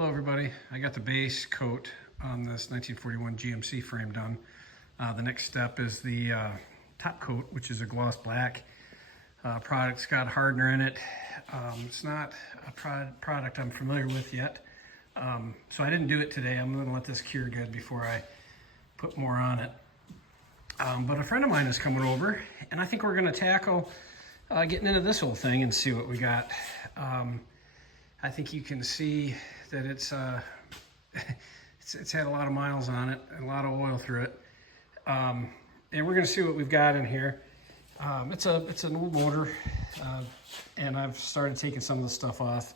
Hello everybody, I got the base coat on this 1941 GMC frame done. The next step is the top coat, which is a gloss black. Product's got hardener in it. It's not a product I'm familiar with yet, so I didn't do it today. I'm going to let this cure good before I put more on it. But a friend of mine is coming over, and I think we're going to tackle getting into this whole thing and see what we got. I think you can see that it's had a lot of miles on it and a lot of oil through it. And we're going to see what we've got in here. It's an old motor, and I've started taking some of the stuff off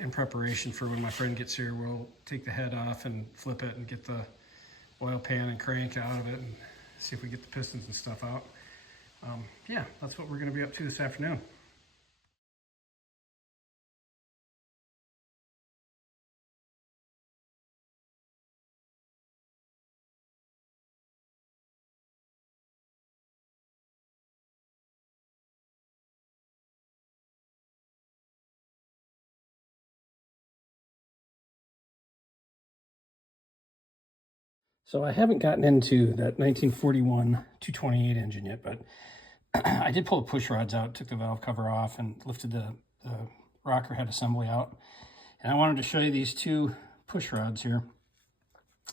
in preparation for when my friend gets here. We'll take the head off and flip it and get the oil pan and crank out of it and see if we get the pistons and stuff out. Yeah, that's what we're going to be up to this afternoon. So I haven't gotten into that 1941 228 engine yet, but I did pull the push rods out, took the valve cover off, and lifted the rocker head assembly out. And I wanted to show you these two push rods here.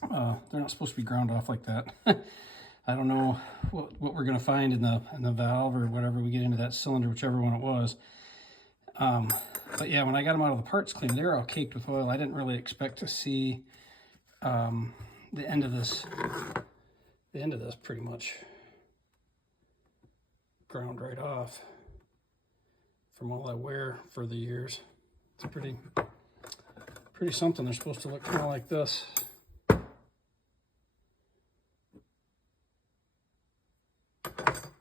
They're not supposed to be ground off like that. I don't know what we're going to find in the valve or whatever we get into that cylinder, whichever one it was. But yeah, when I got them out of the parts clean, they're all caked with oil. I didn't really expect to see the end of this pretty much ground right off from all that wear for the years. It's pretty something. They're supposed to look kind of like this.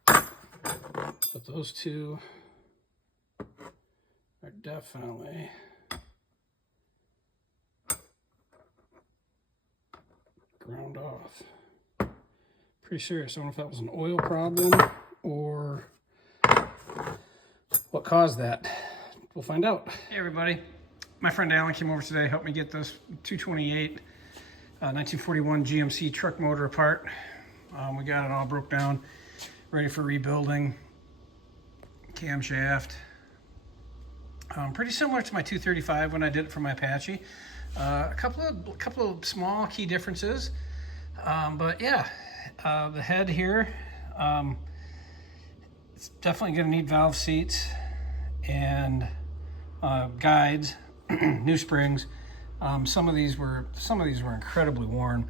But those two are definitely ground off. Pretty serious. I don't know if that was an oil problem or what caused that. We'll find out. Hey everybody, my friend Alan came over today, helped me get this 228 1941 GMC truck motor apart. We got it all broke down, ready for rebuilding. Camshaft. Pretty similar to my 235 when I did it for my Apache. A couple of small key differences, but yeah, the head here, it's definitely going to need valve seats and guides, new springs. Some of these were incredibly worn.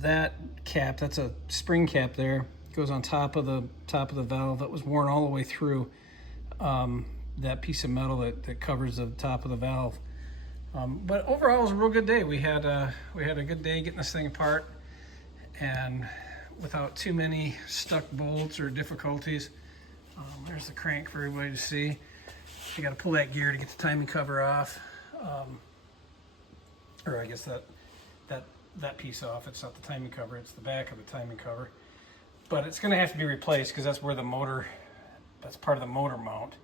That cap, that's a spring cap there, goes on top of the valve. That was worn all the way through. That piece of metal that covers the top of the valve. But overall, it was a real good day. We had a good day getting this thing apart, and without too many stuck bolts or difficulties. There's the crank for everybody to see. You got to pull that gear to get the timing cover off, or I guess that piece off. It's not the timing cover; it's the back of the timing cover. But it's going to have to be replaced because that's where the motor. That's part of the motor mount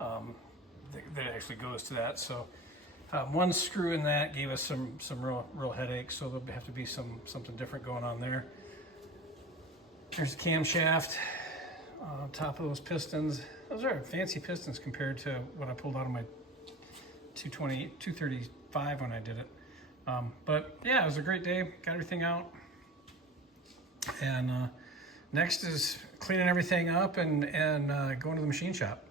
that actually goes to that. So. One screw in that gave us some real headaches, so there'll have to be something different going on there. There's the camshaft on top of those pistons. Those are fancy pistons compared to what I pulled out of my 235 when I did it. But yeah, it was a great day. Got everything out, and next is cleaning everything up and going to the machine shop.